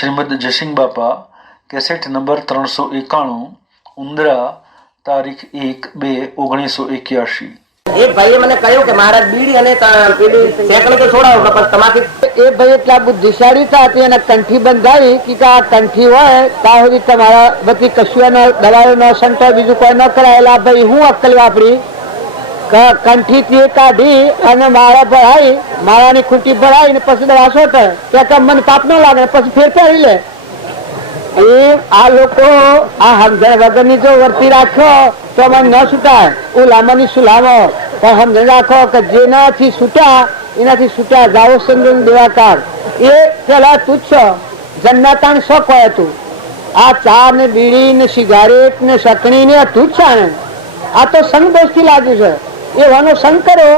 શ્રીમદ જયસિંહ બાપા cassette number 391 ઉંદરા તારીખ 1/2/1981। એક ભાઈએ મને કહ્યું કે મહારાજ બીડી અને પેલી સેકડો તો છોડાવો પણ તમાકુ એ ભાઈ એટલા બુદ્ધિશાળી હતા તે એને કંઠી બંધાવી કે આ કંઠી હોય ત્યાં સુધી તમારા બધી કશું દલાલો ન સંતો બીજું કોઈ ન કરાયેલા ભાઈ હું અક્કલ વાપરી કંઠી થી કાઢી અને માળા ભરાઈ માળાની ખૂંટી ભરાઈ ને પછી દવા સોટે ત્યાં મને પાપ ન લાગે પછી ફેર ફેરી લે આ લોકો આ સમજણ વગર ની જો વર્તી રાખો તો મને ન છૂટાય ઉલામાની સુલામો પણ સમજણ રાખો કે જેનાથી છૂટ્યા એનાથી છૂટ્યા જાઓ સંજન દેવાકાર એ પેલા તુચ્છ જન્નાતાણ શોખ હોય હતું આ ચા ને બીડી ને સિગારેટ ને શકણી ને તુચ્છ ને આ તો સંગ દોસ્તી લાગ્યું છે એવાનો સંગ કરો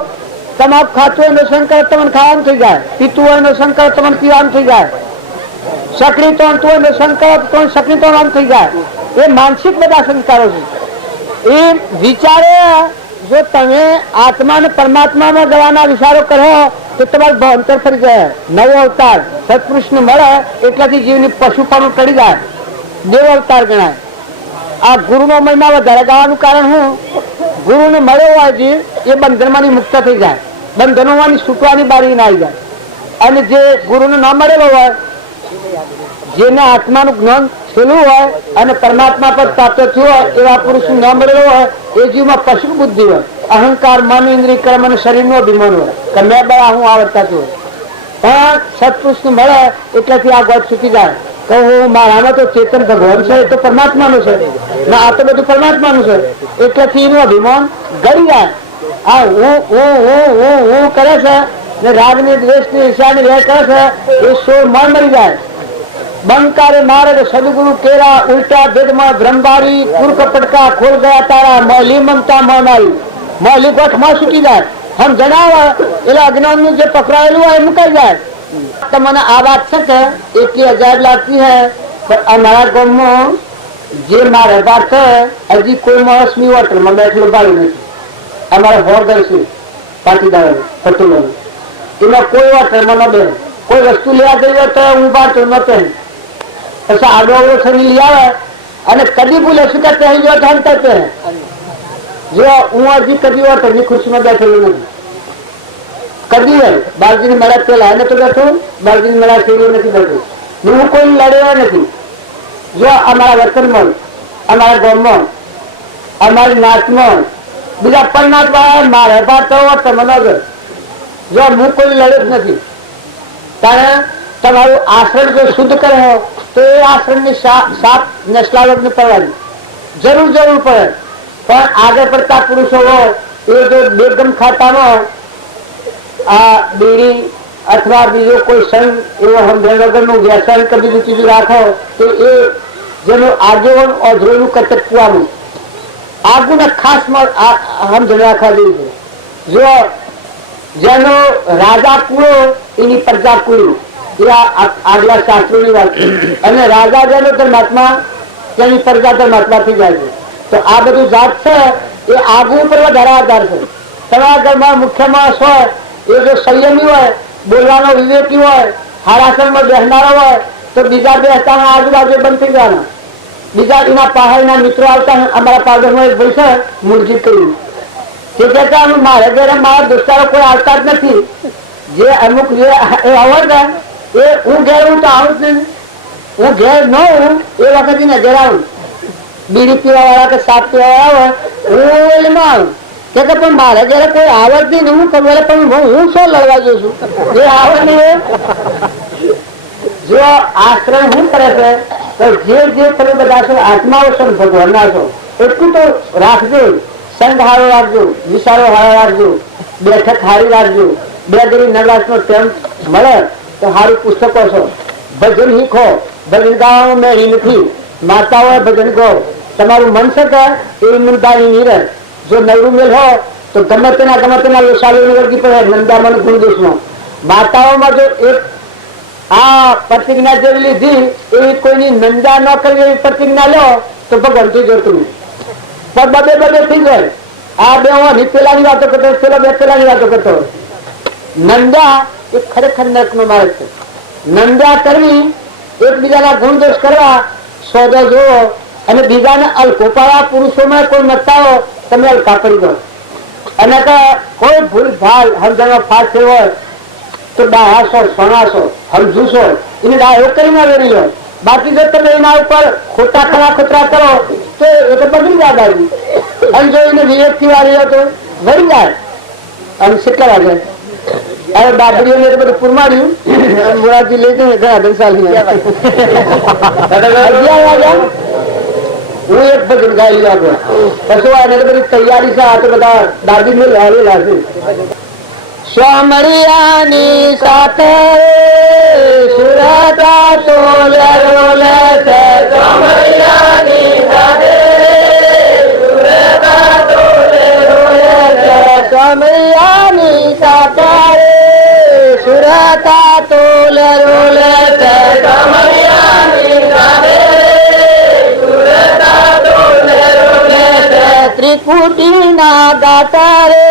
તમાક ખાતું હોય સંગ કરો તમને ખાવાનું થઈ જાય પીતું હોય સંગ કરો તમને પીવાનું થઈ જાય શકડી તો સંસ્કાર તો શકડી તો આમ થઈ જાય એ માનસિક બધા સંસ્કારો છે એ વિચારે જો તમે આત્મા ને પરમાત્મામાં જવાના વિચારો કરો તો તમારું ભણતર ફરી જાય નવો અવતાર સત્પુરુષ ને મળે એટલાથી જીવની પશુપણું ટળી જાય દેવ અવતાર ગણાય આ ગુરુ નો મહિમા વધારે ગાવાનું કારણ હું ગુરુ ને મળ્યો હોય જીવ એ બંધનમાંથી મુક્ત થઈ જાય બંધનોમાંથી છૂટવાની બારી ના આવી જાય અને જે ગુરુ ને ન મળેલો હોય જેને આત્માનું જ્ઞાન થયેલું હોય અને પરમાત્મા પર પ્રાપ્ત થયું હોય એવા પુરુષ ન મળેલો હોય એ જીવમાં પશુ બુદ્ધિ હોય અહંકાર મન ઇન્દ્રિય કર્મ અને શરીરનો અભિમાન હોય કે મેં બળા હું આવડતાતું હોય પણ સત્પુરુષ મળે એટલેથી આ ગોળ છૂટી જાય કે હું મારામાં તો ચેતન ભગવાન છે એ તો પરમાત્માનું છે ને આ તો બધું પરમાત્માનું છે એટલેથી એનું અભિમાન ગળી જાય આ હું કરે છે ને રાગની દ્વેષની ઈર્ષાની વેર કરે છે એ સોળ મન મરી જાય બંકારે મારે સદગુરુ કેરા ઉલ્ટા ભેદમાં બ્રહ્મબારી કુર્ક પટકા ખોલ ગયા તારા મહલી મમતા મારી મહલી ગોઠમાં છૂટી જાય હમ જણાવે એટલે અજ્ઞાન નું જે પકડાયેલું હોય એ મુકાઈ જાય તમને આ વાત છે કે એટલી અજાયબ લાગતી હૈ પણ અમારા ગામમાં જે મારે વાત છે હજી કોઈ માણસની હોટલમાં બેઠેલું ભાડું નથી અમારા હોર્ડર છે પાટીદાર પટોલો એમાં કોઈ હોટલમાં ન બે કોઈ વસ્તુ લેવા ગઈ હોય તો હું બાર ન પહેર પછી આગળ અવળો થઈને લઈ આવે અને કદી ભૂલે શું કે પહેરી જાય તો હંતા પહેરે જો હું હજી કદી વાર ઘરની ખુરશીમાં બેઠેલું નથી કદી હોય બાળજીને મળ્યા પેલા એને તો બેઠું બાળજીને મળ્યા ફેરી નથી બેઠું હું કોઈ લડેવા નથી જો અમારા વર્તનમાં અમારા ગામમાં અમારી નાચમાં બીજા પણ નાચ વાળા મારે બાર તો તમને જો હું કોઈ લડે જ નથી કારણ તમારું આશ્રમ જો શુદ્ધ કરે તો એ આશ્રમ ની સાપ નસ્લાવટ ને પડવાની જરૂર પડે પણ આગળ પડતા પુરુષો હોય એ જો બેગમ ખાતાનો આ બીડી અથવા બીજો કોઈ સંગ એવો સમજણ વગરનું વ્યસન કે બીજું ચીજ રાખો તો એ જેનું આગેવન અધરોનું કટકવાનું આગું ને ખાસ સમજણ રાખવા જેવું છે જો જેનો રાજા કુળો એની પ્રજા કુળી આગલા શાસ્ત્રોની વાત અને રાજા જેનો ધર્માત્મા તેની પ્રજા ધર્માત્મા થઈ જાય છે તો આ બધું જાત છે એ આગુ ઉપર વધારે આધાર છે તમારા ઘરમાં મુખ્ય માણસ હોય એ જો સંયમી હોય બોલવાનો વિવેકી હોય હારાસનમાં બેસનારો હોય તો બીજા બેસતા આજુબાજુ બંધ થઈ જવાના બીજા એના પહાડના મિત્રો આવતા અમારા પાડોશમાં એક ભાઈ છે મૂળજી કર્યું તે કહેતા મારે ઘરે મારા દોસ્તારો કોઈ આવતા જ નથી જે અમુક જે આવડે એ હું ઘેર હું તો આવું જ નહીં હું ઘેર ન હું એ વખતે ને ઘેર આવું બીડી પીવા વાળા કે સાપ પીવા વાળા હોય હું એમાં આવું કે પણ મારે ઘેરે કોઈ આવડ નહીં ને હું ખબર પણ હું શું લડવા જઉં છું એ આવડ નહીં જો આશ્રમ શું કરે છે તો જે તમે બધા છો આત્માઓ છો ભગવાનના છો એટલું તો રાખજો સંઘ હારો રાખજો વિચારો હારો રાખજો બેઠક હારી રાખજો બે ઘડી નવરાશ નો ટેમ મળે તો સારું પુસ્તકો છો ભજન શીખો ભજન ગાવામાં મેળી નથી માતા હોય ભજન ગો તમારું મન છે કે એ નંદાની નીરે જો નવરું મેલ હોય તો ગમે તેના લોસાલી વર્ગી પડે નંદામાં ગુરુદેશમાં માતાઓમાં જો એક આ પ્રતિજ્ઞા જેવી લીધી એવી કોઈની નંદા ન કરી એવી પ્રતિજ્ઞા લો તો ભગવાન થી જોતું પણ બધે થઈ જાય આ બે પેલાની વાતો કરતો પેલા બે પેલાની વાતો કરતો નંદા એ ખરેખર નરક નો માર્ગ છે નંદા કરવી એકબીજાના ગુણ દોષ કરવા સોદો જોવો અને બીજાને અલકોપાળા પુરુષોમાં કોઈ મતાવો તમે અલકા પડી દો. અને કોઈ ભૂલ ભાલ સમજણમાં ફાટ હોય તો ડાહાશો સણાશો સમજુશો એને ડાયો કરીને વેરી લો. બાકી જો તમે એના ઉપર ખોટા ખરા ખોતરા કરો તો એ તો બગડી જાય દાદી. અને જો એને વિવેક થી વાળી તો વળી જાય. અને કેટલા વાગે હવે બાબરીઓ ને બધું પુરમાડ્યું મોરારજી લઈ જઈને ઘણા દંસાલી હું એક ભજન ગાઈ આગળ પછી એને બધી તૈયારી છે. આ તો બધા દાદી ને લાવેલા છે. સ્વામરિયાની સાથે સુરતા તો લરોલે છે. સ્વામરિયાની સાથે સુરતા તો લરોલે છે. સ્વામરિયાની સાથે સુરતા તો લરોલે છે. સ્વામરિયાની સાથે સુરતા તો લરોલે છે. ત્રિકુટીના ગાતા રે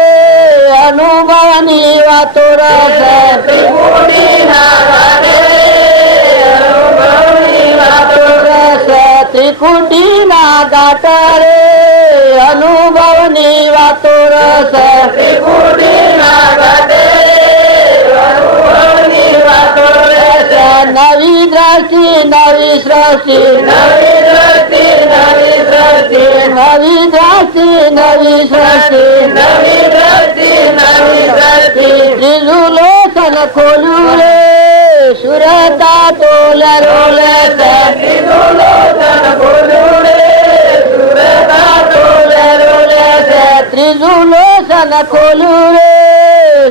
અનુભવની વાતો રસે. ત્રિકુટીના ગાતે અનુભવની વાતો રસે. ત્રિકુટીના ગાતા રે અનુભવની વાતો રસે. ત્રિકુટીના ગાતે અનુભવની વાતો રસે. નવી દ્રષ્ટિ નવી સૃષ્ટિ નવી દ્રષ્ટિ નવી સૃષ્ટિ નવી દ્રષ્ટિ નવી સૃષ્ટિ નવી દ્રષ્ટિ નવી સૃષ્ટિ. ત્રીજું લોચન ખોલ્યું રે સુરતા તો લરોલે છે. ત્રીજું લોચન ખોલ્યું રે સુરતા તો લરોલે છે. ત્રીજું લોચન ખોલ્યું રે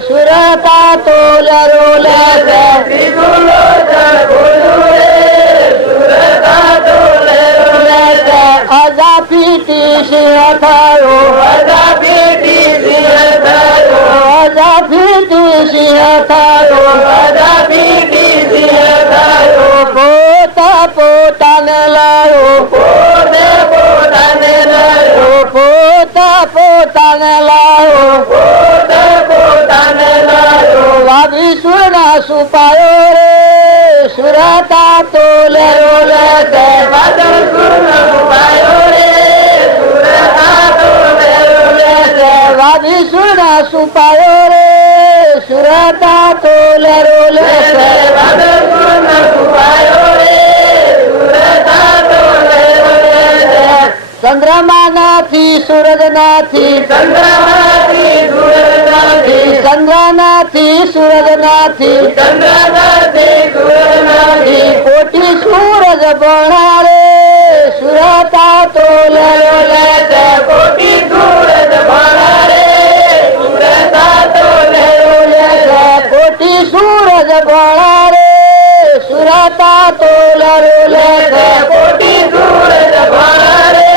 સુરતા તો લરોલે છે. ત્રીજું લોચન ખોલ્યું રે સુરતા તો લરોલે છે. અજા પીટી સિંહ થયો અજા પીટી સિંહ થયો અજા પીટી સિંહ થયો અજા પીટી સિંહ થયો. પોતા પોતાને લાયો પોતે પોતાને લાયો પોતા પોતાને લાયો પોતે પોતાને લાયો. વાવી સુરના સુપાયો રે સુરતા તો લરોલે છે. વાદળ સુરના સુપાયો રે સુરતા તો લરોલે છે. વાવી સુરના સુપાયો રે સુરતા તો લરોલે છે. વાદળ સુરના સુપાયો રે સુરતા તો લરોલે છે. ચંદ્રમા નથી સૂરજ નથી ચંદ્રમાંથી સૂરજ નથી ચંદ્ર નથી સૂરજ નથી ચંદ્ર નથી સૂરજ નથી. કોટી સૂરજ ભણારે સુરતા તો લરોલે છે. કોટી સૂરજ ભણારે સુરતા તો લરોલે છે. કોટી સૂરજ ભણારે સુરતા તો લરોલે છે. કોટી સૂરજ ભણારે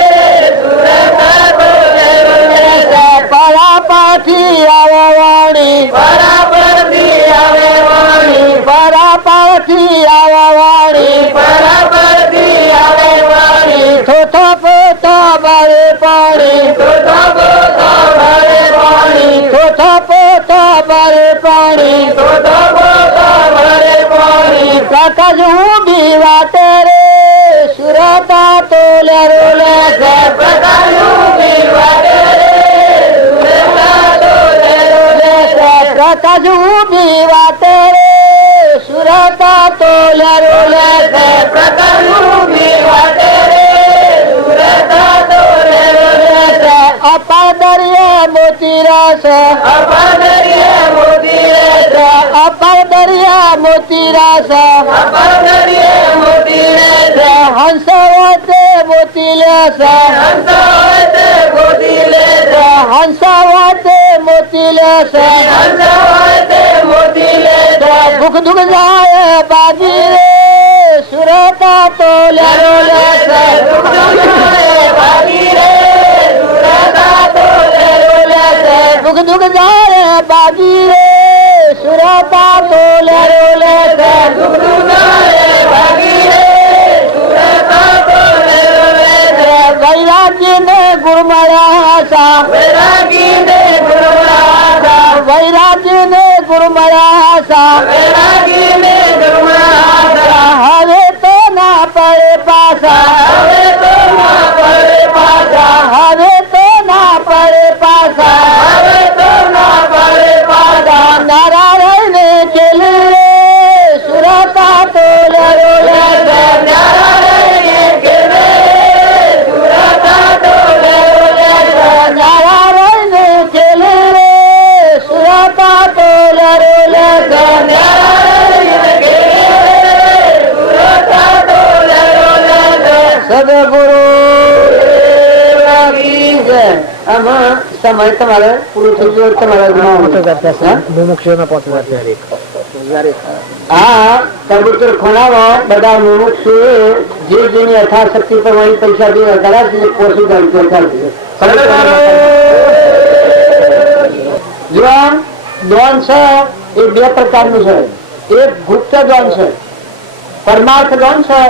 સુરતા તો લરોલે છે. પરાપાથી આવે વાણી પરાપરથી આવે વાણી પરાપરથી આવે વાણી પરાપરથી આવે વાણી. થોથો પોતો ભરે પાણી થોથો પોતો ભરે પાણી થોથો પોતો ભરે પાણી થોથો પોતો ભરે પાણી. પ્રકાશ ઊભી વાટે રે સુરતા તો લરોલે છે. પ્રકાશ ઊભી વાટે રે સુરતા તો લરોલે છે. પ્રકાશ ઊભી વાટે રે સુરતા તો લરોલે છે. પ્રકાશ ઊભી વાટે રે સુરતા તો લરોલે છે. અપાર દરિયે મોતી રસ અપાર દરિયે મોતી રસ અપાર દરિયે મોતી રસ અપાર દરિયે મોતી રસ. હંસ વાતે મોતી લેસ હંસ વાતે મોતી લેસ હંસ વાતે મોતી લેસ હંસ વાતે મોતી લેસ. ભૂખ દુખ જાય બાજી રે સુરતા તો લરોલે છે. ભૂખ દુખ જાય બાજી રે સુરતા તો લરોલે છે. ભૂખ દુખ જાય બાજી રે સુરતા તો લરોલે છે. ભૂખ દુખ જાય બાજી રે સુરતા તો લરોલે છે. વૈરાગી ને ગુણ મળ્યા સા વૈરાગી ને ગુણ મળ્યા સા વૈરાગી ને ગુણ મળ્યા સા વૈરાગી ને ગુણ મળ્યા સા. હવે તો સદગુરુ આમાં સમય તમારે પૂરું થઈ ગયો. તમારે હા કબૂતર ખોલાવો બધા મુમુક્ષુ જે જેની યથાશક્તિ પ્રમાણે પૈસા દેવા કરાશે પોષી દ્વાન છે એ બે પ્રકારનું છે. એક ગુપ્ત દ્વાન છે, પરમાર્થ દ્વાન છે.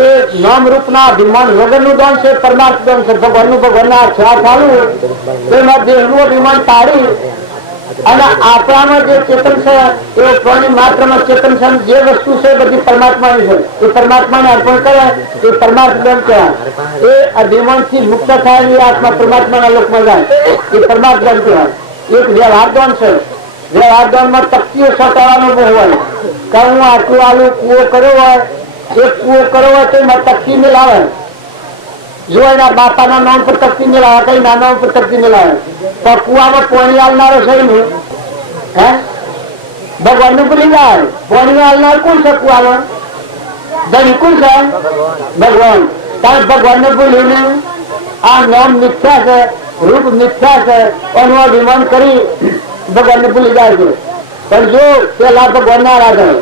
એ નામ રૂપ ના અભિમાન વગરનું દ્વાન છે. પરમાર્થ દ્વાન છે ભગવાનનું ભગવાનના છા ચાલુ તેમાં દેહનું અભિમાન તાળી અને આપણામાં જે ચેતન છે એ પ્રાણી માત્રમાં ચેતન છે. જે વસ્તુ છે બધી પરમાત્માની છે. એ પરમાત્માને અર્પણ કરે એ પરમાર્થ દ્વાન કહેવાય. એ અભિમાન થી મુક્ત થાય એ આત્મા પરમાત્માના લોકમાં જાય એ પરમાર્થ દ્વાન કહેવાય. એક વ્યવહાર દ્વાન છે. વ્યવહાર દ્વાનમાં તકતીઓ સટાવવાનો બહુ હોય કે હું આટલું આલું કૂવો કર્યો હોય એ કૂવો કર્યો હોય તો એમાં તકતી મિલાવે. જો એના બાપાના નામ પર તકતી મિલાવે કઈ ના નામ પર તકતી મિલાવે તો કુવામાં પોણી આલનારો છે ને હે ભગવાન નું ભૂલી જાય. પોણી આલનાર કોણ છે? કુવામાં ધણી કોણ છે? ભગવાન. કારણ ભગવાન ને ભૂલીને આ નામ મિથ્યા છે, રૂપ મિથ્યા છે, એનું અભિમાન કરી ભગવાન ને ભૂલી જાય છે. પણ જો પેલા ભગવાન ના આરાધન,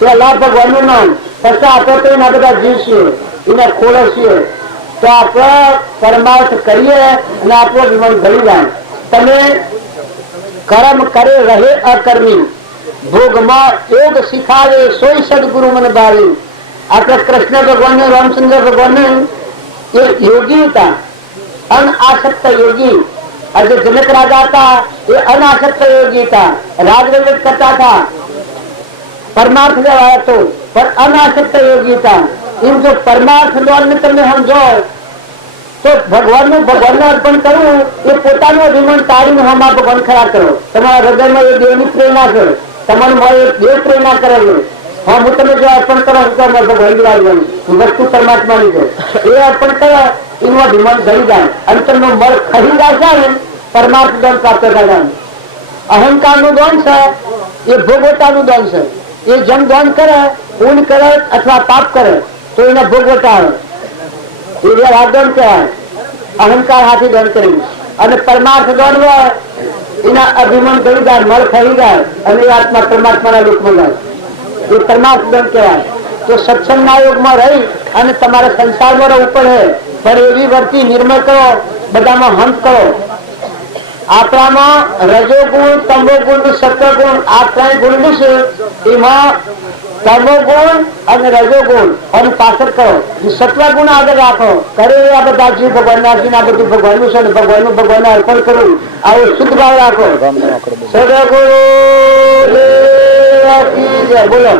પેલા ભગવાન નું નામ, પછી આપણે તો એના બધા જીવ છીએ, એને ખોળસીએ તો આપણે પરમાર્થ કરીએ અને આપણું અભિમાન ગળી જાય. તમે કર્મ કરે રહે અકર્મી, ભોગમાં યોગ શીખાવે સોય સદગુરુ મને ભાવે. આપણે કૃષ્ણ ભગવાન રામચંદ્ર ભગવાન એ યોગી હતા, અનાસક્ત યોગી. આજે જનક રાજા હતા એ અનાસક્ત યોગી હતા, રાજવૈવત કરતા હતા, પરમાર્થ લેવાય હતો પણ અનાસક્ત યોગી હતા. એમ જો પરમાર્થ ને તમે સમજો તો ભગવાનને અર્પણ કરવું એ પોતાનું અભિમાન તાળીને હમણાં ભગવાન ખરા કરો. તમારા હૃદયમાં એ દેવની પ્રેરણા છે, તમારું એ દેવ પ્રેરણા કરે છે. હા હું તમે જો અર્પણ કરો ભગવાન બિરાજવાનું વસ્તુ પરમાત્માની છે એ અર્પણ કરો એનું અભિમાન ઘડી જાય, અંતરનો મળ ખરી જાય ને પરમાર્થ દન પ્રાપ્ત થાય. અહંકાર નું દોન છે એ ભોગવટાનું દોન છે. એ જન દોન કરે પૂર્ણ કરે અથવા પાપ કરે તો એને ભોગવટા આવે એ વ્યવહાર દોન કહેવાય. અહંકાર હાથી દોન કરી અને પરમાર્થ દોન હોય એના અભિમાન ઘડી જાય, મળ ખરી જાય અને એ આત્મા પરમાત્માના લોકમાં જાય. એ પરમાર્થ દોન કહેવાય. તો સત્સંગના યોગમાં રહી અને તમારે સંસારમાં રહેવું પડે પણ એવી વર્તી નિર્મળ કરો, બધામાં હંત કરો. આપણામાં રજોગુણ, તમોગુણ, સત્વગુણ આ ત્રણ ગુણ છે. એમાં તમોગુણ અને રજોગુણ અને પાછળ કરો, સત્વગુણ આગળ રાખો. કરે આ બધા જીવ ભગવાનના આ બધું ભગવાનનું છે, ભગવાનનું ભગવાનને અર્પણ કરવું આવો શુદ્ધ ભાવ રાખો. સદગુરુ બોલો.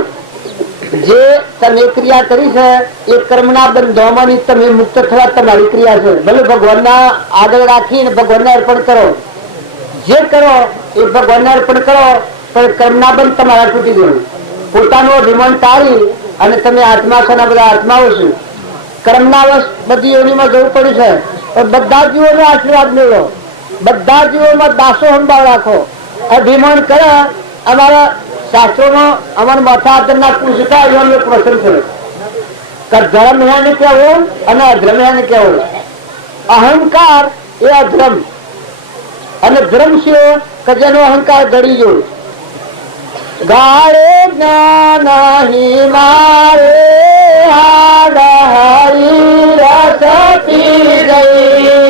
જે તમે ક્રિયા કરી છે એ કર્મના બંધોમાંથી તમે મુક્ત થવા તમારી ક્રિયા છે. ભલે ભગવાનના આગળ રાખીને ભગવાનને અર્પણ કરો, જે કરો એ ભગવાનને અર્પણ કરો પણ કર્મના બંધ તમારા તૂટી ગયું. પોતાનું અભિમાન ટાળી અને તમે આત્મા છો બધા આત્માઓ છો. કર્મના વશ બધી યોનિમાં જવું પડ્યું છે પણ બધા જીવોનો આશીર્વાદ મેળવો, બધા જીવોમાં દાસો સંભાળ રાખો. અભિમાન કરે અમારા શાસ્ત્રોમાં અમારા માથા આદરના પૂછતા એવા લોકો વચન છે કે ધર્મ એને કહેવું અને અધર્મ એને કહેવું. અહંકાર એ અધર્મ અને ધર્મ છે કે જેનો અહંકાર ઘડી ગયો. ગાળે જ્ઞાન મારે હરી રસ પી ગઈ,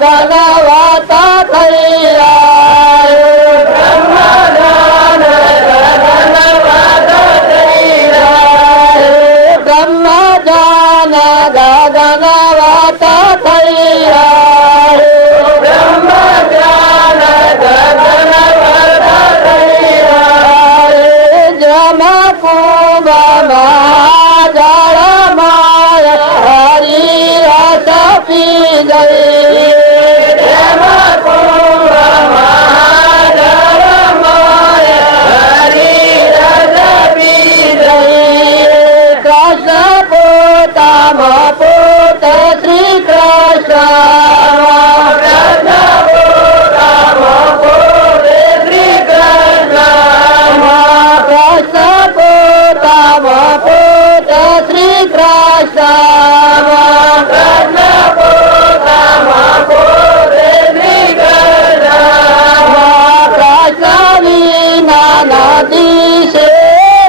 ગગન વાતા થઈ બ્રહ્મજાન ગગન વાતા થઈ બ્રહ્મજાન ગગન વાતા થઈ બ્રહ્મજાન ગગન વાતા થઈ જમ કુંભ મહાજળ માય હરી રસ પી ગઈ જમ કુંભ મહાજળ માય હરી રસ પી ગઈ કૃષ્ણ પોતામાં પોત શ્રી કૃષ્ણ પોતામાં પોત શ્રી કૃષ્ણ કૃષ્ણ પોતામાં પોત શ્રી કૃષ્ણ કૃષ્ણ પોતામાં પોત શ્રી કૃષ્ણ કૃષ્ણ વિના નદી છે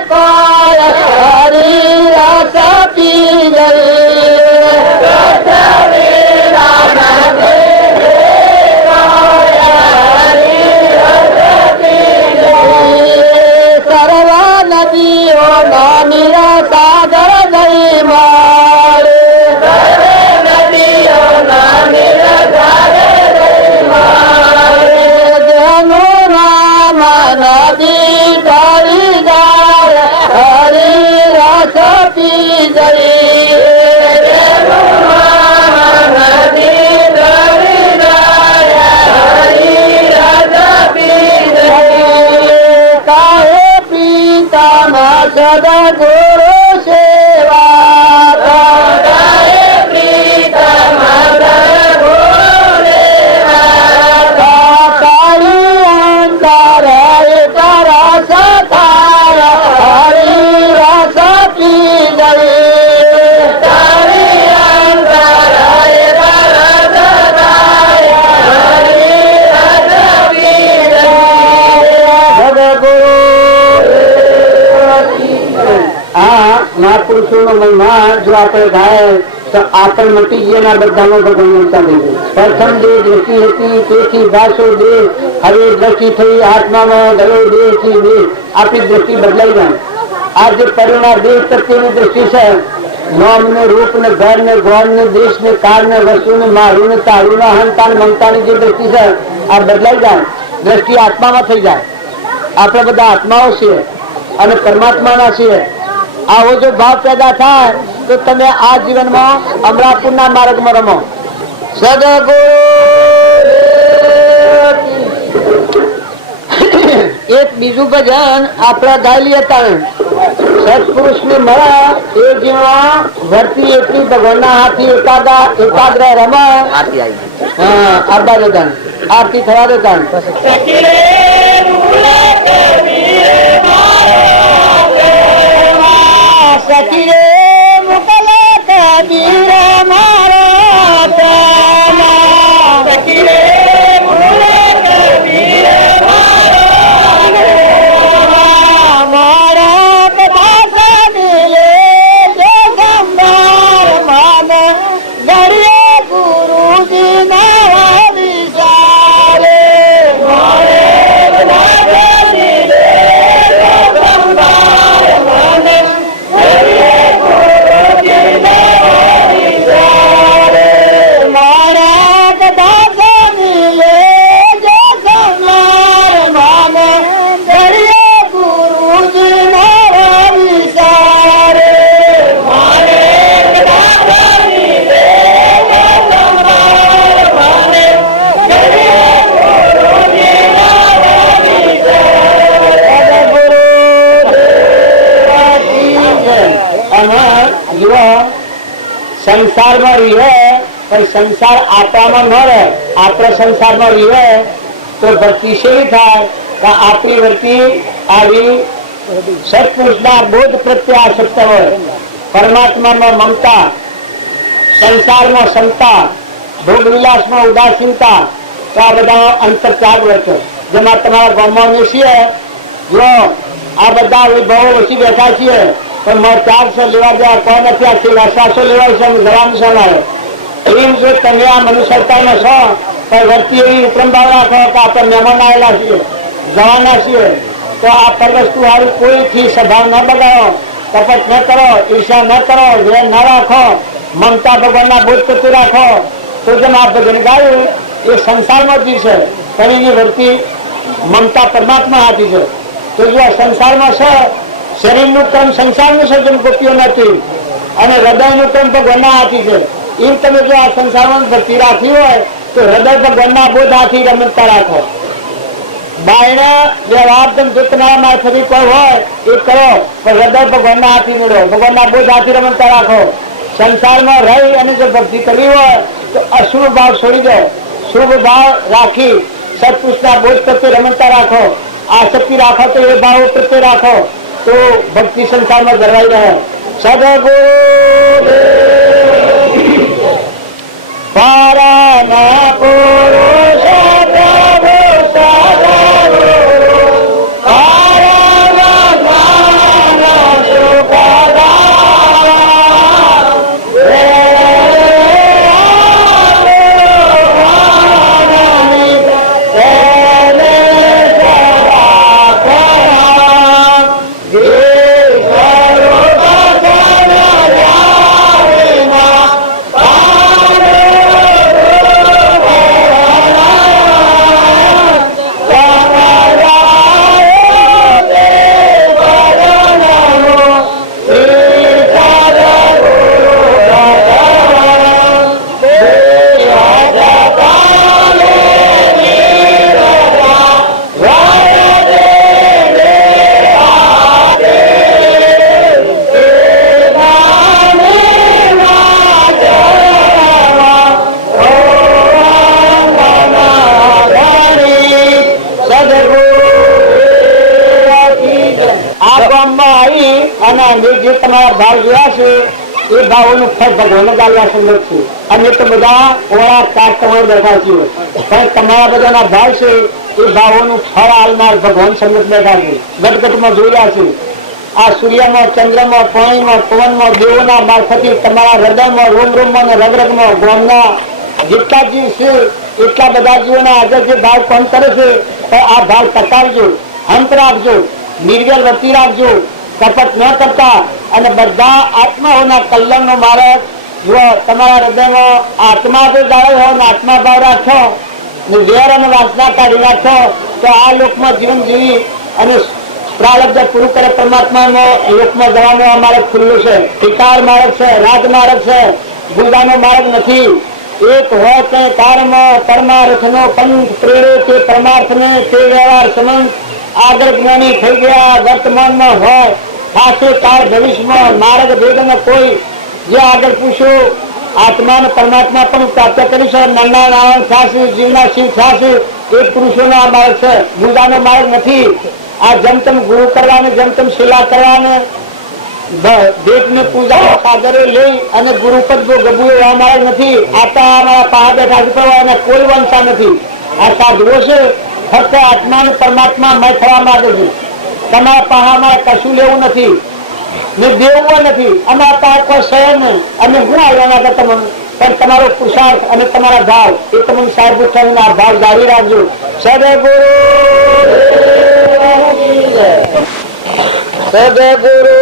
પાર હરી રસ પી ગઈ કૃષ્ણ વિના નદી છે પાર હરી રસ પી ગઈ સર્વ નદીઓ નાની સાગર ગઈ મારે સર્વે નદીઓ નાની સાગર ગઈ મારે જેનું નામ નદી ઢળી જાય હરી રસ પી ગઈ જેનું નામ નદી ઢળી જાય હરી રસ પી ગઈ કાહે પિતા સદગુરુ સેવા કાહે પિતા સદગુરુ સેવા કાળી અંતર એક રસ થાય હરી રસ પી ગઈ કાળી અંતર એક રસ થાય હરી રસ પી ગઈ સદગુરુ આ મહાપુરુષોનો મહિમા જો આપણે ગાય તો આપણે મટી ગયા બધાનો ભગવાનતા થઈ ગઈ પ્રથમ જે દ્રષ્ટિ હતી તેથી ભાષો દેહ હવે દ્રષ્ટિ થઈ આત્મામાં ગયો દેહથી દેહ આપણી દ્રષ્ટિ બદલાઈ જાય આ જે પરિણામ દેહ પ્રત્યેની દ્રષ્ટિ છે નોમ ને રૂપ ને ઘર ને ગોળ ને દેશ ને કાળ ને વસ્તુ ને મારું ને તારું ને અહંતા ને મમતાની જે દ્રષ્ટિ છે આ બદલાઈ જાય દ્રષ્ટિ આત્મામાં થઈ જાય આપણે બધા આત્માઓ છીએ અને પરમાત્માના છીએ આવો જો ભાવ પેદા થાય તો તમે આ જીવનમાં અમરાપુરના માર્ગમાં રમો સદગુરુ એક બીજું ભજન આપણે ગાયેલી હતા સત્પુરુષ ને મળે એ જીવન વર્તી એટલી ભગવાનના હાથી એકાગ્ર રમે આરબા દેતા આરતી થવા દેતા સખી રે મુકલ કબીર મારા પ્રેમા સખી રે મુકલ કબીર મારા મારા પદાસા દિલે જો સંભાર માન ગરિયે ગુરુજી ના વિચારે મારે પદાસા દિલે જો સંભાર માન સંસારમાં રહે પણ સંસાર આપણામાં ન રહે આપણે સંસારમાં રહે તો ભક્તિ શેવી થાય કે આપણી વૃત્તિ આવી સત્પુરુષના બોધ પ્રત્યે આસક્ત હોય પરમાત્મામાં મમતા સંસારમાં ક્ષમતા ભોગવિલાસમાં ઉદાસીનતા તો આ બધા અંતર ત્યાગ વર્તો જેમાં તમારા ગામમાં છીએ જો આ બધા વિભાવો વસી બેઠા છીએ પણ મારે 400 લેવા દેવા કોઈ નથી આ 400 લેવા છે જવાનું છે મારે એમ કે તમે આ મનુષ્ય અવતારમાં છો પણ વર્તી એવી ઉપરમ ભાવ રાખો કે આપણે મહેમાન આવેલા છીએ, જવાના છીએ, તો આ પરવસ્તુ હારું કોઈથી સ્વભાવ ન બગાડો, કપટ ન કરો, ઈર્ષા ન કરો, વેર ન રાખો, મમતા ભગવાનના બોધ પ્રત્યે રાખો. તો જેમ આ ભજન ગાયું એ સંસારમાં જ છે પણ એની વર્તી મમતા પરમાત્મા હાથી છે. તો જો આ સંસારમાં છે શરીરનું કામ સંસારનું છે જેમ ગોપીઓ નથી અને હૃદયનું કામ ભગવાનના હાથી છે. એમ તમે જો આ સંસારમાં ભક્તિ રાખી હોય તો હૃદય ભગવાનના બોધ હાથી રમતા રાખો. બાયણે વ્યવહાર જો તમારા મારફતી કોઈ હોય એ કરો પણ હૃદય ભગવાનના હાથી મેળવો, ભગવાનના બોધ હાથી રમતા રાખો. સંસારમાં રહી અને જો ભક્તિ કરવી હોય તો અશુભ ભાવ છોડી દો, શુભ ભાવ રાખી સત્પુરુષના બોધ પ્રત્યે રમતા રાખો. આસક્તિ રાખો તો એ ભાવ પ્રત્યે રાખો તો ભક્તિ સંસારમાં ધરવાઈ રહે. સદગુરુ પરમ પુરુષ પ્રભુ સદગુરુ પરમ જ્ઞાન સુખદાતા જે તમારા ભાવ જોયા છે એ ભાવોનું ફળ ભગવાન ગાલવા સંગત છે. અને તો બધા ઓળા કાટ તમારે બેઠા છે પણ તમારા બધાના ભાવ છે એ ભાવોનું ફળ આલનાર ભગવાન સંગત બેઠા છે. ગટગટમાં જોયા છે આ સૂર્યમાં, ચંદ્રમાં, પાણીમાં, પવનમાં, દેવોના મારફતી તમારા હૃદયમાં, રોમ રોમમાં અને રગરગમાં ગોમના જેટલા જીવ છે એટલા બધા જીવોના આગળ જે ભાવ કોણ કરે છે તો આ ભાવ ટકાવજો, અંત રાખજો, નિર્ગલ વર્તી રાખજો, કપટ ન કરતા અને બધા આત્માઓના કલ્યાણનો માર્ગ જો તમારા હૃદયમાં આત્મા જો જાળવ હોય ને આત્મા ભાવ રાખો ને વેર અને વાસના કાઢી રાખો તો આ લોકમાં જીવન જીવી અને પ્રારબ્ધ પૂરું કરે પરમાત્માનો લોકમાં જવાનો આ માર્ગ ખુલ્લું છે. ઠીકાર માર્ગ છે, રાજ માર્ગ છે, ગુદાનો માર્ગ નથી. એક હોય તે કારમ પરમાર્થનો પંથ પ્રેરે તે પરમાર્થને તે વ્યવહાર સંબંધ આગળ જ્ઞાની થઈ ગયા વર્તમાનમાં હોય ખાસે કાળ ભવિષ્યમાં માર્ગ ભેદનો કોઈ જે આગળ પૂછ્યું આત્મા ને પરમાત્મા પણ પ્રાપ્ત કરી છે. નરના નારાયણ થશે, જીવના શિવ થશે એ પુરુષોનો આ માર્ગ છે, ગુદાનો માર્ગ નથી. આ જેમ તેમ ગુરુ કરવાને, જેમ તેમ શિલા કરવાને, દેશની પૂજા સાગરે લઈ અને ગુરુપદ ગબુ એવા માર્ગ નથી. આતા અમારા પહાડ બેઠા અને કોઈ વંશા નથી. આ સાધુઓ છે ફક્ત આત્મા ને પરમાત્મા મય થવા માંગે છે. તમારા પહાડમાં કશું લેવું નથી ને દેવું નથી. અમારા પાસે કોઈ શહેર નહીં અમે હું આવવાના તમને પણ તમારો પુરુષાર્થ અને તમારા ભાવ એ તમને સાહેબ થઈને આ ભાવ જાળવી રાખજો. સદગુરુ સદગુરુ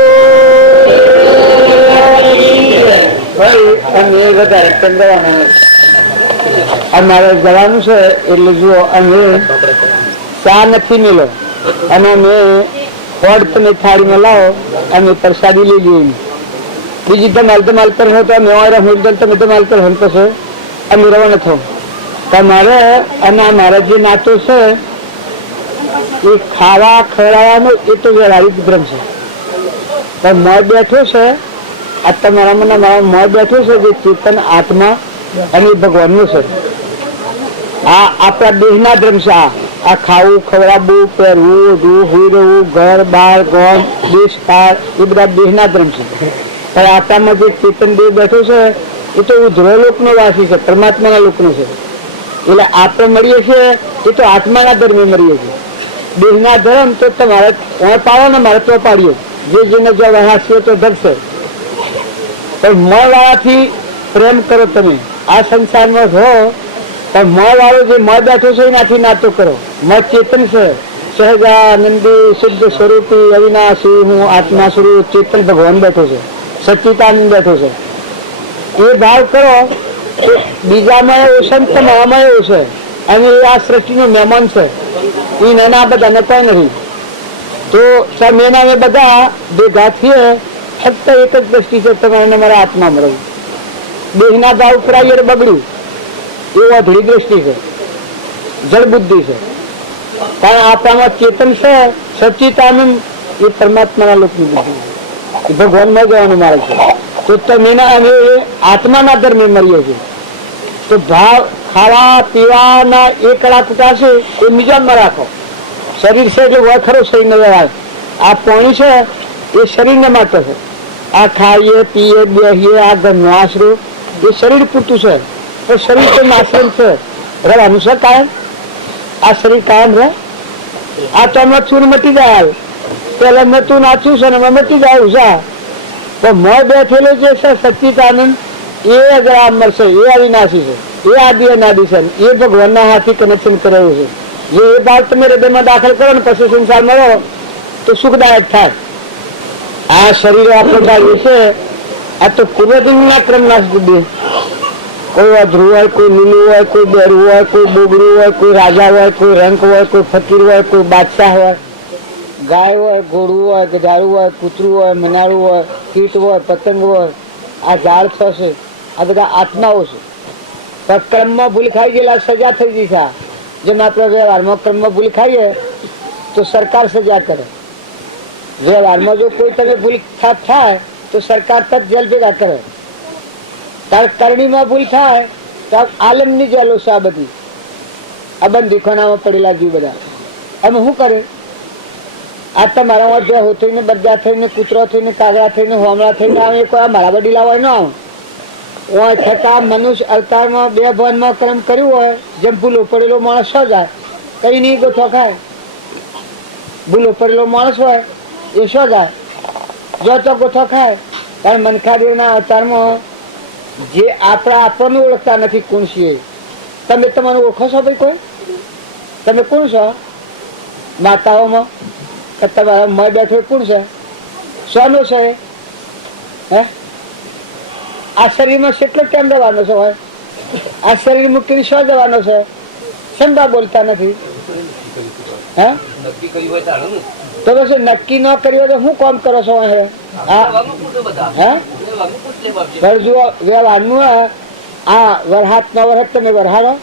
અમે વધારે ચંદવાના અમારે જવાનું છે એટલે જુઓ અમે ચા નથી મેલો અને અમે ફળ તમે થાળીમાં લાવો અમે પ્રસાદી લઈ લઈએ. બીજી ધમાલ પર હોય તો અમે તમે ધમાલ પર હોય પછી અમે રવાના થો. તમારે અને અમારા જે નાતો છે એ ખાવા ખવડાવવાનો એ તો વ્યવહારિક ધર્મ છે. પણ મોય બેઠો છે આ તમારા મને મારા મોય બેઠો છે જે ચેતન આત્મા અને ભગવાનનું છે. આ આપણા દેહના ધર્મ છે. આ ખાવું, ખવડાવવું, પહેરવું, હોઈ રહેવું, ઘર બાર ગોમ દેશ કાળ એ બધા દેહના ધર્મ છે. પણ આપણામાં જે ચેતન દેહ બેઠો છે એ તો ઉજ્જવળ લોકનો વાસી છે, પરમાત્માના લોકનો છે. એટલે આપણે મળીએ છીએ એ તો આત્માના ધર્મે મળીએ છીએ. દેહના ધર્મ તો તમારે પાડો ને મારે તો પાડીએ જે જેને જો વહાસીએ તો ધરશે. પણ મળવાથી પ્રેમ કરો તમે આ સંસારમાં રહો પણ મોં વાળો જે મોં બેઠો છે એનાથી નાતો કરો. મોં ચેતન છે, સહજાનંદી શુદ્ધ સ્વરૂપી અવિનાશી હું આત્મા સ્વરૂપ ચેતન ભગવાન બેઠો છે, સચ્ચિદાનંદ બેઠો છે. એ ભાવ કરો તો બીજામાં એવું છે તમારામાં એવું છે. અને એ આ સૃષ્ટિનો મહેમાન છે, એ નાના બધાને કઈ નથી. તો મેના અમે બધા ભેગા થઈએ ફક્ત એક જ દ્રષ્ટિ છે, તમારે મારા આત્મામાં રહું. દેહના ભાવ ઉપર બગડ્યું એવું અધળી દ્રષ્ટિ છે, જળ બુદ્ધિ છે. કારણ આપણામાં ચેતન છે, સચ્ચિદાનંદ એ પરમાત્માના લોકની બુદ્ધિ છે, ભગવાનમાં જવાનું મારે છે. તો તમે અમે આત્માના ધર્મે મળીએ છીએ. તો ભાવ ખાવા પીવાના એ કળા કુટાશે એ મિજાનમાં રાખો. શરીર છે એટલે વય ખરો શરીરને વ્યવહાર. આ પાણી છે એ શરીરને માટે છે. આ ખાઈએ પીએ બેહીએ આ ઘરનો આશરો એ શરીર પૂરતું છે. તો શરીર તો આશ્રમ છે, રહેવાનું છે કાયમ. આ શરીર કાયમ રહે. આ તો હમણાં ચૂર મટી જાય. પેલા નતું નાચ્યું છે ને હમણાં મટી જાય ઉષા. તો મોં બેઠેલો જે છે સચ્ચિદાનંદ એ અગર મળશે, એ અવિનાશી છે, એ આદિ અનાદિ છે, એ ભગવાનના હાથથી કનેક્શન કરેલું છે. જે એ ભાવ તમે હૃદયમાં દાખલ કરો ને પછી સંસાર મળો તો સુખદાયક થાય. આ શરીર આપણો ભાગ છે આ તો પૂર્વજન્મના ક્રમના બુદ્ધિ. કોઈ અધરું હોય, કોઈ લીલું હોય, કોઈ બેરું હોય, કોઈ બોગડું હોય, કોઈ રાજા હોય, કોઈ રંક હોય, કોઈ ફકીર હોય, કોઈ બાદશાહ હોય, ગાય હોય, ઘોડું હોય, ગધાડું હોય, કૂતરું હોય, મનાળું હોય, કીટ હોય, પતંગ હોય, આ ઝાડ થશે, આ બધા આત્માઓ છે. પણ ક્રમમાં ભૂલ ખાઈ ગયેલા સજા થઈ ગઈ છે. જેમ આપણે વ્યવહારમાં ક્રમમાં ભૂલ ખાઈએ તો સરકાર સજા કરે. વ્યવહારમાં જો કોઈ તમે ભૂલ થાય તો સરકાર તક જેલ ભેગા કરે. તાર કરણીમાં ભૂલ થાય તો આલમની જેલો છે. આ બધી આ બંધી ખાનામાં પડેલા જીવ બધા અમે શું કરે? આ તમારા બે થઈને બધા થઈને કૂતરો થઈને કાગડા થઈને હોમળા થઈને આવે કોઈ મારા બડી લાવવા ન આવું. છતાં મનુષ્ય અવતારમાં બે ભાનમાં કર્મ કર્યું હોય જેમ ભૂલો પડેલો માણસ શું જાય? કઈ નહીં ગોથો ખાય. ભૂલો પડેલો માણસ હોય એ શું જાય? જો તો ગોથો ખાય. કારણ મનખાદેવના અવતારમાં જે આપણને ઓળખતા નથી કોણ છીએ. તમે તમારે ઓળખો છો ભાઈ? કોઈ તમે કોણ છો? માતાઓમાં તમારા મય બેઠો કોણ છે? શાનો છે? હે આ શરીરમાં કેટલો ટાઈમ રહેવાનો છે? હોય આ શરીર મૂકીને શું જવાનો છે? સંભા બોલતા નથી. હે તો બસ નક્કી ન કર્યું તો શું કામ કરો છો? હે જુઓ વ્યવહારનું આ વરહાત નો વરસાદ તમે વરહાડો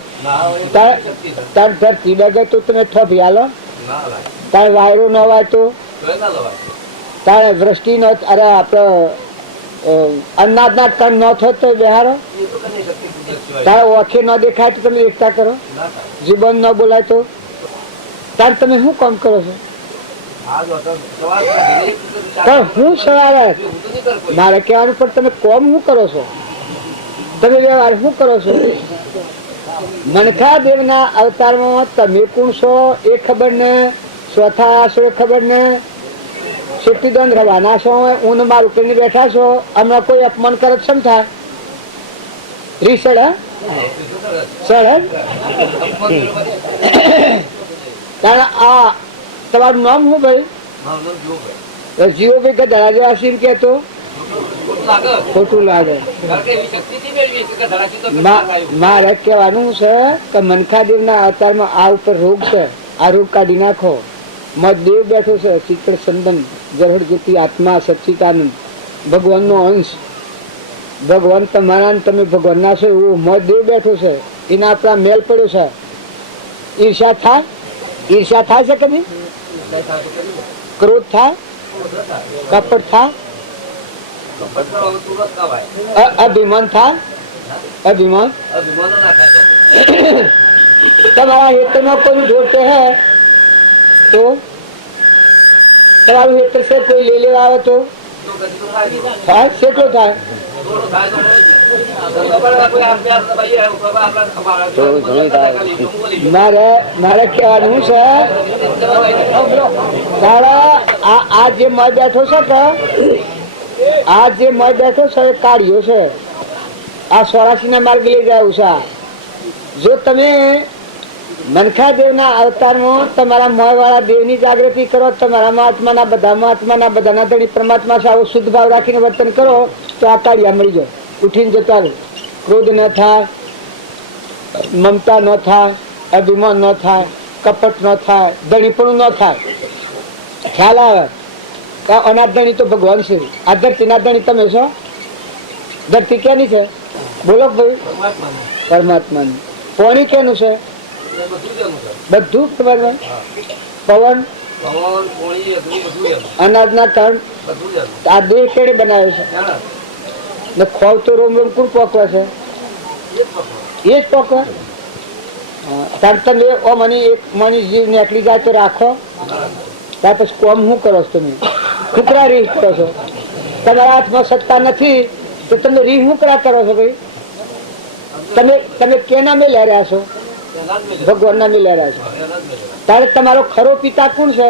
તાર ધરતી ડગે તો તમે ઠભી આલો. તારે વાયરો ન વાય તો તારે વૃષ્ટિ ન અરે આપડે અનાજના ટન ન થયો તો બહારો. તારે ઓખે ન દેખાય તો તમે એકતા કરો. જીવન ન બોલાય તો તાર તમે શું કામ કરો છો? હું સવારે મારે કહેવાનું પણ તમે કોમ શું કરો છો? તમે વ્યવહાર શું કરો છો? મનખા દેવના અવતારમાં તમે કોણ છો એ ખબર ને, ચોથા આશરે ખબર ને, શક્તિદંડ રવાના છો, ઊન મારું કરીને બેઠા છો. હમણાં કોઈ અપમાન કરે સમ થાય? રીસડ સડ કારણ આ તમારું નામ શું ભાઈ? જીવો ભાઈ ગધડા જેવા સીન કેતો ખોટું લાગે. મારે કહેવાનું છે કે મનખાદેવ ના અવતારમાં આ ઉપર રોગ છે, આ રોગ કાઢી નાખો. દેવ બેઠો છે, ચિત્ર સંદન જળ જ્યોતિ આત્મા સચ્ચિદાનંદ ભગવાન નો અંશ. ભગવાન તમારા તમે ભગવાન ના છો એવું દેવ બેઠો છે. એના આપણા મેલ પડ્યો છે. ઈર્ષા થાય? ઈર્ષા થાય છે કદી? ક્રોધ થાય? કપટ થાય? અભિમાન થાય? અભિમાન તમારા હેતરમાં કોઈ ઢોળते है तो તમારું હેતર છે કોઈ લઈ લેવા આવે તો થાય? કેટલો થાય? મારે કહેવાનું છે આ જે મય બેઠો છે કે આ જે મય બેઠો છે એ કાઢ્યો છે. આ 84 માર્ગ લઈ જાવ છે. જો તમે મનખાદેવના અવતારમાં તમારા મોયવાળા દેવની જાગૃતિ કરો, તમારા આત્માના બધાના ધણી પરમાત્મા છે આવો શુદ્ધ ભાવ રાખીને વર્તન કરો તો આ તાળિયા મળી જાય. ઉઠીને જતા રહો. ક્રોધ ન થાય, મમતા ન થાય, અભિમાન ન થાય, કપટ ન થાય, ધણીપણું ન થાય. ખ્યાલ આવે કે અનાજ ધણી તો ભગવાન છે. આ ધરતીના ધણી તમે છો. ધરતી કેની છે? બોલો ભાઈ. પરમાત્માની. પાણી કેનું છે? બધું પવન, અનાજના તણ, આ દેહ કેડે બનાવે છે ને ખોવ તો રોમ રોમ કોણ પોકવે છે? એ જ પોકવે. ત્યારે તમે ઓ મની જીવ નીકળી જાય તો રાખો. ત્યાર પછી કોમ શું કરો છો? તમે કુકરા રીહ કરો છો. તમારા હાથમાં સત્તા નથી તો તમે રીહ મુકરા કરો છો ભાઈ. તમે કેના મેં લઈ રહ્યા છો? ભગવાન ના મેં લઈ રહ્યા છો. ત્યારે તમારો ખરો પિતા કોણ છે?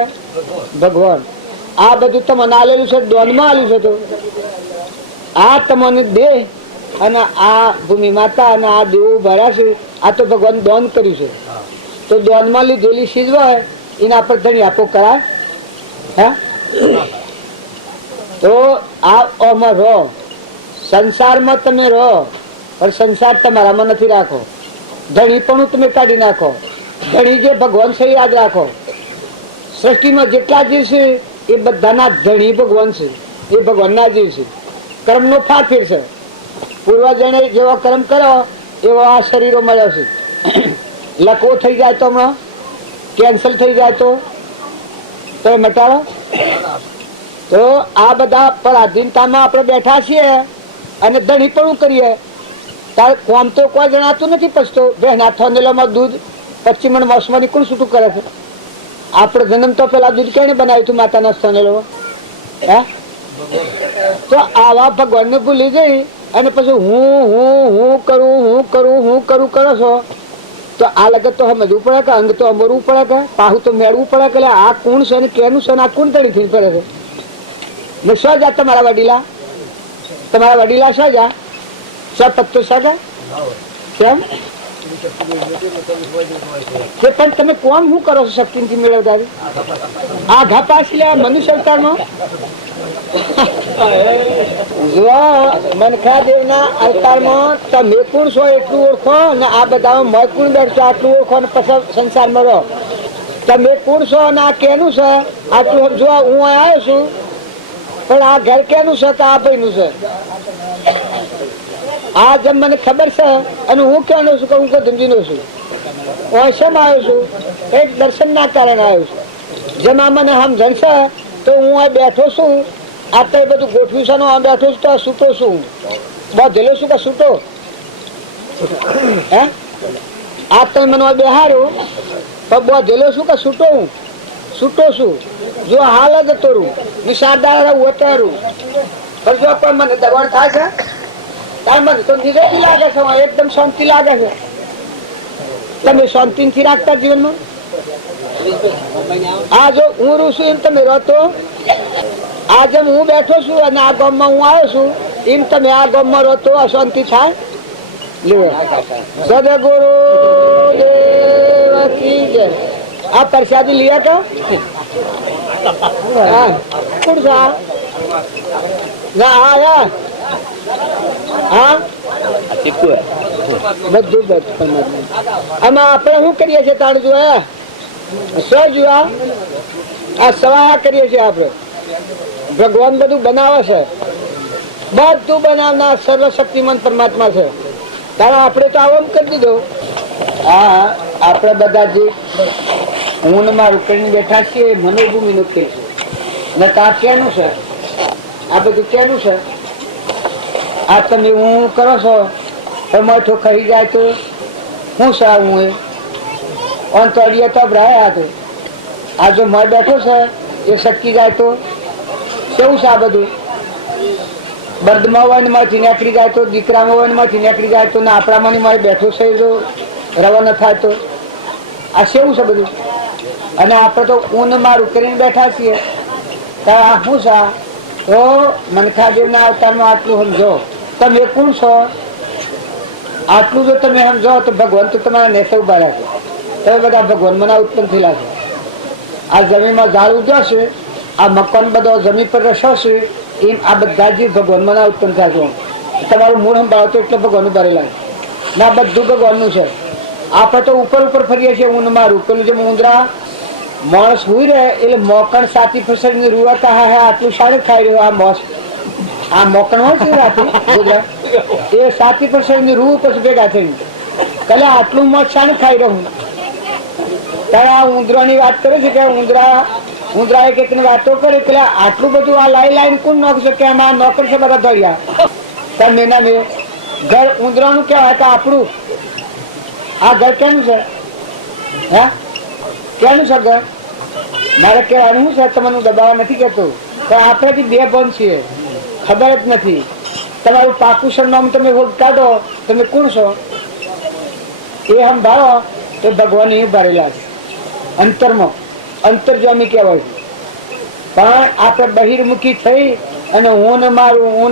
ભગવાન. આ બધું તમને આલેલું છે, દોનમાં આલ્યું છે. તો આ તમને દેહ અને આ ભૂમિ માતા અને આ દેવો ભર્યા છે, આ તો ભગવાન દોન કર્યું છે. તો દોનમાં લીધેલી ચીજ હોય એના પર ધણી આપો કરાય? હા. તો આ આમાં રહો, સંસારમાં તમે રહો, પણ સંસાર તમારામાં નથી રાખો. ધણીપણું તમે કાઢી નાખો. ધણી જે ભગવાન છે યાદ રાખો. સૃષ્ટિમાં જેટલા જીવ છે એ બધાના ધણી ભગવાન છે. એ ભગવાનના જીવ છે. કર્મનો ફાફેર છે. પૂર્વજને જેવો કર્મ કર્યો એવો આ શરીરો મળ્યો છે. લકવો થઈ જાય તો હમણાં કેન્સલ થઈ જાય તો મટાડો. તો આ બધા પરાધીનતામાં આપણે બેઠા છીએ અને ધણીપણું કરીએ. તાર કોમ તો કોઈ જણાતું નથી. પછતો બહેના થોનેલામાં દૂધ 25 મણ મોસમાની કોણ છૂટું કરે છે? આપણે જન્મ તો પેલા દૂધ કેને બનાવ્યું હતું માતાના સ્થાનેલો? હે? તો આવા ભગવાનને ભૂલી જઈ અને પછી હું કરું કરો છો તો આ લગત તો સમજવું પડે કે અંગ તો અમરવું પડે કે પાહું તો મેળવું પડે કે આ કોણ છે ને કેનું છે ને આ કોણ તળી થઈ પડે છે ને? શું જા તમારા વડીલા? તમારા વડીલા શું જા? શું પત્તો સાગા? કેમ કે પણ તમે કોમ શું કરો છો શક્તિથી મેળવતા? આ ઘા પાછી લે મનુષ્ય અવતારમાં. જો મનખાદેવના અવતારમાં તમે કોણ છો એટલું ઓળખો ને આ બધામાં મય કોણ બેઠશો આટલું ઓળખો ને પછી સંસારમાં રહો. તમે કોણ છો અને આ કેનું છે આટલું સમજો. હું આવ્યો છું પણ આ ઘર કેનું છે કે આ ભાઈનું છે? આ જેમ મને ખબર છે અને હું ક્યાંનો છું કે હું ધમજીનો છું. હું શેમ આવ્યો છું? એક દર્શનના કારણે આવ્યો છું. જેમાં મને સમજણ છે તો હું આ બેઠો છું. આ તો બધું ગોઠવ્યું છે આ બેઠો છું તો સૂતો છું. બધેલો છું કે સૂતો? હે? આ તો મને બેહારું પણ બધેલો છું કે સૂતો? હું સૂતો છું. જો હાલ જ તોરું નિશાદાર ઉતરું પણ જો કોઈ મને દબાણ થાય છે મને તો નિરોગી લાગે છે. એકદમ શાંતિ લાગે છે. તમે શાંતિથી રાખતા જીવનમાં? આ જો હું રહું છું એમ તમે રહો તો? આ જેમ હું બેઠો છું અને આ ગામમાં હું આવ્યો છું એમ તમે આ ગામમાં રહો તો અશાંતિ થાય? સદગુરુ દેવ આ પ્રસાદી लिया का? કોણ છે ના આયા? હા બધું આમાં આપણે શું કરીએ છીએ? તાણ જોયા શું જોયા? આ સવાયા કરીએ છીએ આપણે. ભગવાન બધું બનાવે છે. બધું બનાવનાર સર્વશક્તિમાન પરમાત્મા છે. તારા આપણે તો આવો કરી દીધો. હા આપણે બધા જે હું ને મારું કરીને બેઠા છીએ મનોભૂમિ નું ખેલ છે ને ત્યાં કેનું છે? આ બધું કેનું છે? આ તમે હું કરો છો તો ખાઈ જાય તો શું છે? હું તો અડિયા તો ભરાયા હતો. આ જો મય બેઠો છે એ સટકી જાય તો કેવું છે? આ બધું બર્દમાં વનમાંથી નીકળી જાય તો, દીકરામાં વનમાંથી નીકળી જાય તો, ને આપણામાં મારે બેઠો છે જો રવાના થાય તો આ કેવું છે બધું? અને આપણે તો ઊન મારું કરીને બેઠા છીએ. આ શું છે? તો મનખાદેવના અવતારમાં આટલું સમજો. તમે કોણ છો? આટલું જો તમે સમજો તો ભગવાન તો તમારા નેસે ઉભા રાખે. તમે બધા ભગવાન મના ઉત્પન્ન થયેલા છે. આ જમીનમાં ઝાડ ઉગ્યો આ મકાન બધો જમીન પર રસો છે, એમ આ બધા જીવ ભગવાન મના ઉત્પન્ન થશે. તમારું મૂળ સંભાળો તો એટલે ભગવાન ભરેલા છે. ના બધું ભગવાનનું છે. આપણે તો ઉપર ઉપર ફરીએ છીએ ઊન મારું. પેલું જેમ ઉંદરા માણસ હુઈ રહે એટલે મોકણ સાથી ફસડીને રૂવાતા હા હા આટલું સારું ખાઈ રહ્યો આ મોસ આ મોકણ હોય છે રાત્રિ ગુજરાત એ સાથી ફસડીને રૂ પછી ભેગા થઈને કલે આટલું મોસ સારું ખાઈ રહ્યું. ત્યારે આ ઉંદરાની વાત કરે છે કે ઉંદરા એક એકની વાતો કરે એટલે આટલું બધું આ લાઈન કોણ નોખશે કે એમાં નોકર છે બધા દરિયા તમે એના મેં ઘર ઉંદરાનું કહેવાય તો આપણું આ ઘર કેનું છે? હે કેનું છે ઘર? મારે કહેવાનું શું છે? તમને દબાવવા નથી કહેતો પણ આપણેથી બે બંધ છીએ, ખબર જ નથી. તમારું પાકું સરનામું તમે કાઢો, તમે કોણ છો એ સંભાળો તો ભગવાન એ ભરેલા છે અંતરમાં. અંતરજામી કહેવાય છે. પણ આપણે બહિર્મુખી થઈ અને હું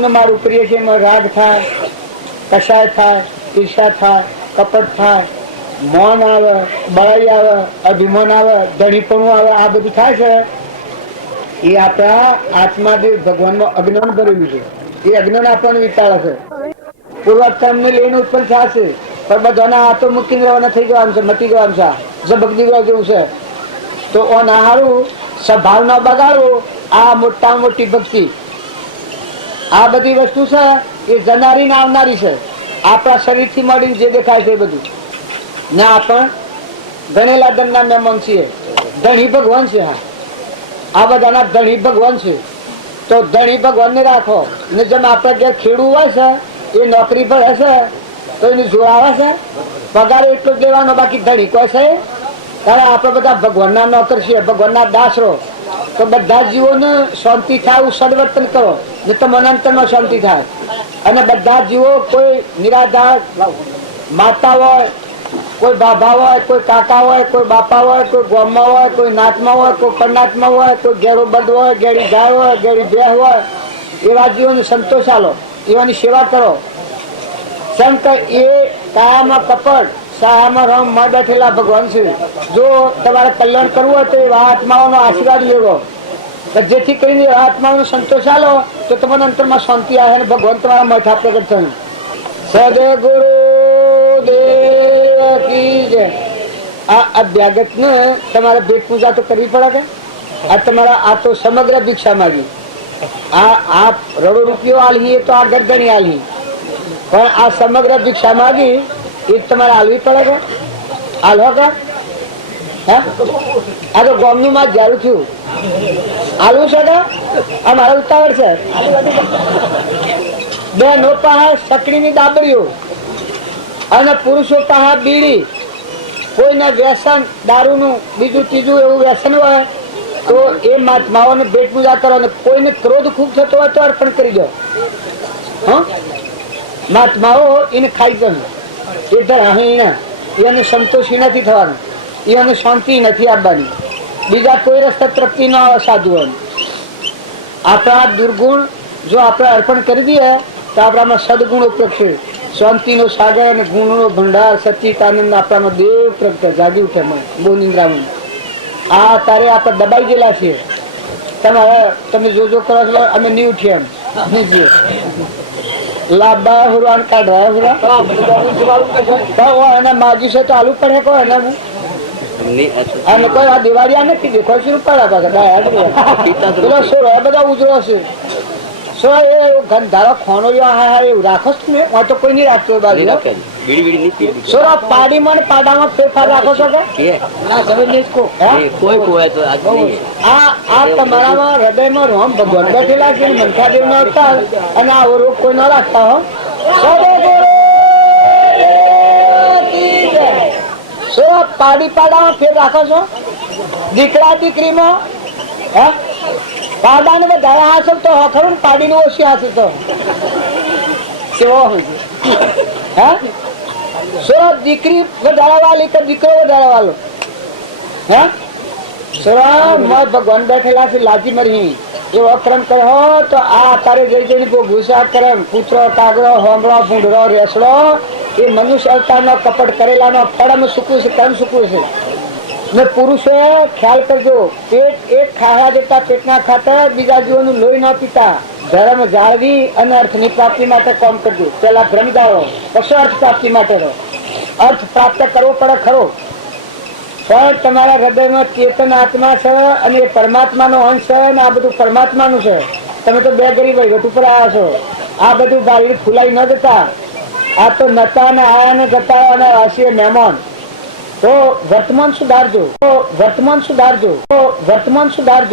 ને મારું પ્રિય છે એમાં રાગ થાય, કસાય થાય, ઈર્ષા થાય, કપટ થાય, મૌન આવે, બળાઈ આવે, અભિમાન આવે, ધણીપણું આવે, આ બધું થાય છે. એ આપણા આત્માદેવ ભગવાનમાં અજ્ઞાન ભરેલું છે. એ અજ્ઞાન આપણને વિચારે છે. પૂર્વોત્તમ ને લઈને ઉત્પન્ન થશે પણ બધાના હાથો મૂકીને રહેવાના થઈ જવાનું છે, મટી જવાનું છે. ઝબક દીકરા જેવું છે. તો ઓના હારું સ્વભાવ ન બગાડવું. આ મોટા મોટી ભક્તિ આ બધી વસ્તુ છે એ જનારી ને આવનારી છે. આપણા શરીર થી મળીને જે દેખાય છે એ બધું ને આપણ ગણેલા ધનના મહેમાન છીએ. ધણી ભગવાન છે. હા આ બધાના ધણી ભગવાન છે. તો ધણી ભગવાન ને રાખો ને જેમ આપણે ઘેર ખેડૂ હોય છે એ નોકરી પર હશે તો એની જોડાવે છે પગાર એટલો જ લેવાનો, બાકી ધણી કોઈ છે કારણ આપણે બધા ભગવાનના નોકર છીએ, ભગવાનના દાસરો. તો બધા જીવોને શાંતિ થાય સદવર્તન કરો ને તમને અંતરમાં શાંતિ થાય. અને બધા જીવો કોઈ નિરાધાર માતા હોય, કોઈ બાબા હોય, કોઈ કાકા હોય, કોઈ બાપા હોય, કોઈ ગામમાં હોય, કોઈ નાતમાં હોય, કોઈ પરનાતમાં હોય, કોઈ ગેરો બંધ હોય, ગેડી ગાય હોય, ગેડી બે હોય, એવા જીવોને સંતોષ આલો, એવાની સેવા કરો. સંત એ કાયામાં કપટ સાયામાં રમ માં બેઠેલા ભગવાન છે. જો તમારે કલ્યાણ કરવું હોય તો એવા આત્માઓનો આશીર્વાદ લેવો જેથી કરીને આત્માનો સંતોષ આલો તો તમને અંતરમાં શાંતિ આવે અને ભગવાન તમારા માથા પ્રગટ થયું. સદગુરુ દેવ કી જય. આ અભ્યાગત ને તમારે ભેટ પૂજા તો કરવી પડે કે આ તમારા આ તો સમગ્ર ભિક્ષા માગી. આ રડો રૂપિયો આલી તો આ ગરદણી આલી પણ આ સમગ્ર ભિક્ષા માગી એ તમારે હાલવી પડે કે હાલવા કા? હે આ તો ગામનું માં જારું થયું હાલવું છે કે આ મારા ઉતાવળ છે. બે નો પાસે સકડીની દાબડીઓ અને પુરુષો પાસે બીડી. કોઈને વ્યસન દારૂનું બીજું ત્રીજું એવું વ્યસન હોય તો એ મહાત્માઓને ભેટ પૂજા કરો. અને કોઈને ક્રોધ ખૂબ થતો હોય તો અર્પણ કરી દો. હા મહાત્માઓ એને ખાઈ ગયું એ ધરાહીને એને સંતોષી નથી થવાનું, એને શાંતિ નથી આપવાની. બીજા કોઈ રસ્તા તૃપ્તિ ન આવે સાધુઓને. આપણા દુર્ગુણ જો આપણે અર્પણ કરી દઈએ તો આપણામાં સદગુણો પ્રગટે. શાંતિનો સાગર અને ગુણનો ભંડાર સચ્ચિદાનંદ આપણામાં દેવ પ્રગટ જાગી ઉઠે. બહુ નિંદ્રામાં આ તારે આપણે દબાઈ ગયેલા છીએ. તમે જોજો કરો છો અમે નહીં ઉઠીએ એમ નહીં જઈએ લાંબા હુરવાન કાઢવા હુરા એને માગી છે તો આલુ પડે કો એને અને કોઈ આ દિવાળી નથી દેખો શું પડે પેલો સોરો બધા ઉજરો છે. સો એ ધારો ખોનો એવું રાખો છો ને તો કોઈ નહીં રાખતો બાજુ. સોરા પાડીમાં પાડામાં ફેરફાર રાખો છો કે આ તમારામાં હૃદયમાં રામ ભગવાન બેઠેલા છે મનખાદેવ નો અવતાર અને આ રોગ કોઈ ન રાખતા હો. સોરા પાડી પાડામાં ફેર રાખો છો. દીકરા દીકરીમાં હે પાડા ને વધારે હાસલ તો ખરું ને પાડી ને ઓછી હાસલ તો કેવો હે સોરા દીકરી વધારે વાલી તો દીકરો વધારે વાલો હે સોરા ભગવાન બેઠેલા છે લાજી મરી એવો ક્રમ કર્યો તો આ તારે જઈ જઈને ગુસ્સા કરે પુત્રો કાગરો હોમળો ભૂંડરો રેસડો એ મનુષ્ય અવતારનો કપટ કરેલાનો ફળ અમે સૂકવું છે, કર્મ સૂકવું છે. ને પુરુષોએ ખ્યાલ કરજો, પેટ એક ખાવા દેતા પેટના ખાતર બીજા જીવોનું લોહી ના પીતા, ધર્મ જાળવી અને અર્થની પ્રાપ્તિ માટે કામ કરજો. પેલા ધર્મ જાળવો, પછી અર્થ પ્રાપ્તિ માટે રહો. અર્થ પ્રાપ્ત કરવો પડે ખરો, પણ તમારા હૃદયમાં ચેતન આત્મા છે અને એ પરમાત્માનો અંશ છે અને આ બધું પરમાત્માનું છે. તમે તો બે ગરીબ વધુ પર આવ્યા છો. આ બધું ગાડી ફૂલાઈ ન જતા, આ તો નતા ને આયા ને જતા અને હસીએ મહેમાન. તો વર્તમાન સુધારજો, વર્તમાન સુધારજો, વર્તમાન સુધારજો.